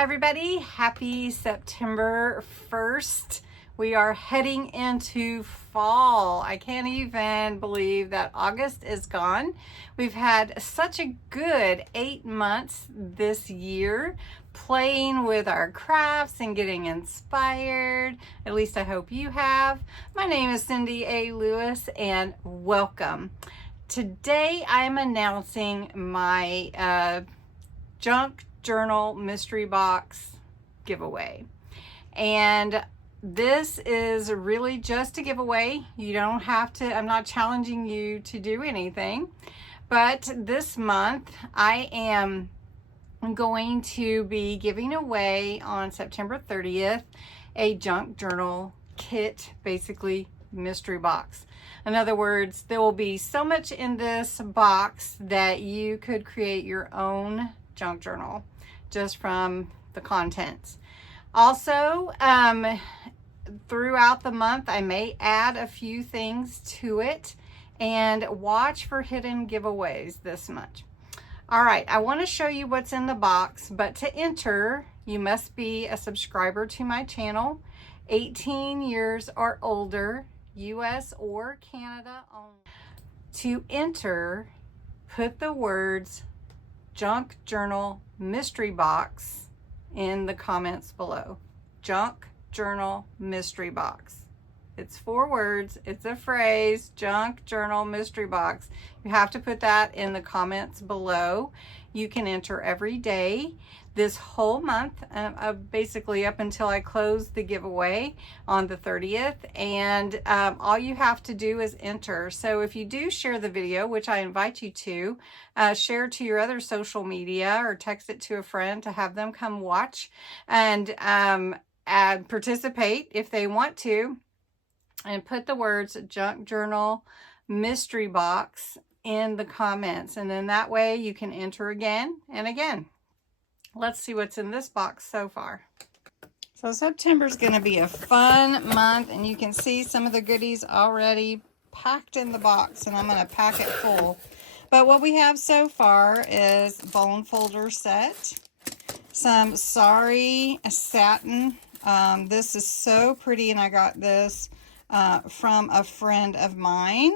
Hi everybody, happy September 1st. We are heading into fall. I can't even believe that August is gone. We've had such a good 8 months this year playing with our crafts and getting inspired. At least I hope you have. My name is CindyALewis and welcome. Today I am announcing my junk journal mystery box giveaway, and this is really just a giveaway. You don't have to, I'm not challenging you to do anything, but this month I am going to be giving away on September 30th a junk journal kit, basically mystery box. In other words, there will be so much in this box that you could create your own junk journal just from the contents. Also, throughout the month I may add a few things to it, and watch for hidden giveaways this month. All right, I want to show you what's in the box, but to enter you must be a subscriber to my channel, 18 years or older, US or Canada only. To enter, put the words junk journal mystery box in the comments below. Junk journal mystery box. It's 4 words, it's a phrase, junk journal mystery box. You have to put that in the comments below. You can enter every day this whole month, basically up until I close the giveaway on the 30th, and all you have to do is enter. So if you do share the video, which I invite you to, share to your other social media or text it to a friend to have them come watch and participate if they want to, and put the words junk journal mystery box in the comments, and then that way you can enter again and again. Let's see what's in this box so far. So September is going to be a fun month, and you can see some of the goodies already packed in the box, and I'm going to pack it full. But what we have so far is bone folder set, some sari satin. This is so pretty, and I got this from a friend of mine.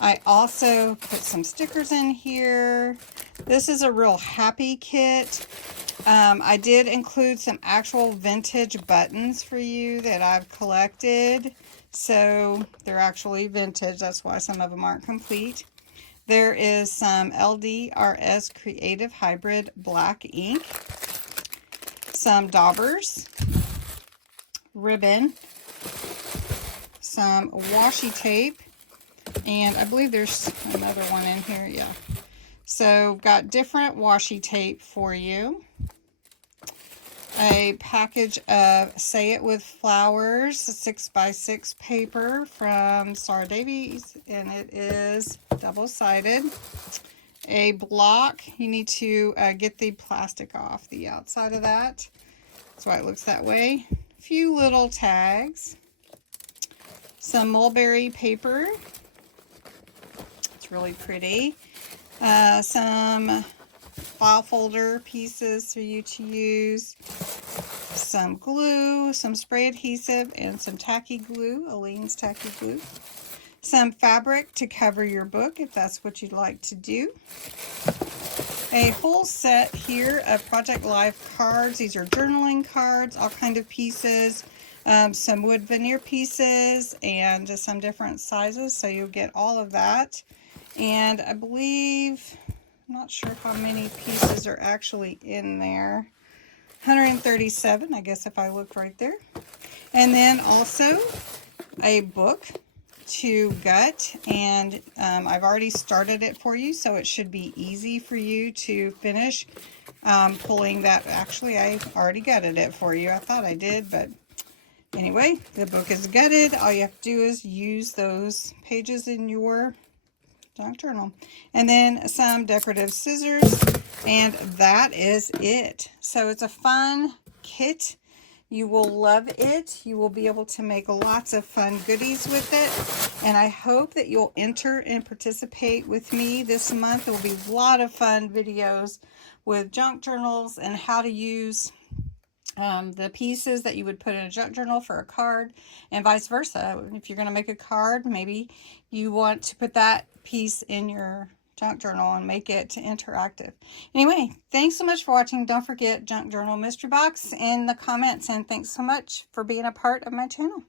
I also put some stickers in here. This is a real happy kit. I did include some actual vintage buttons for you that I've collected. So they're actually vintage. That's why some of them aren't complete. There is some LDRS Creative Hybrid Black ink. Some daubers. Ribbon. Some washi tape. And I believe there's another one in here, yeah. So got different washi tape for you. A package of Say It With Flowers, 6x6 paper from Sarah Davies, and it is double-sided. A block, you need to get the plastic off the outside of that. That's why it looks that way. A few little tags. Some mulberry paper. Really pretty. Some file folder pieces for you to use, some glue, some spray adhesive, and some tacky glue, Aleene's tacky glue, some fabric to cover your book if that's what you'd like to do, a full set here of Project Life cards. These are journaling cards, all kind of pieces, some wood veneer pieces, and just some different sizes, so you'll get all of that. And I believe, I'm not sure how many pieces are actually in there. 137, I guess, if I look right there. And then also a book to gut, and I've already started it for you, so it should be easy for you to finish pulling that. Actually, I already gutted it for you. I thought I did, but anyway, the book is gutted. All you have to do is use those pages in your junk journal, and then some decorative scissors, and that is it. So it's a fun kit. You will love it. You will be able to make lots of fun goodies with it, and I hope that you'll enter and participate with me this month. There will be a lot of fun videos with junk journals and how to use the pieces that you would put in a junk journal for a card, and vice versa. If you're going to make a card, maybe you want to put that piece in your junk journal and make it interactive. Anyway, thanks so much for watching. Don't forget junk journal mystery box in the comments, and thanks so much for being a part of my channel.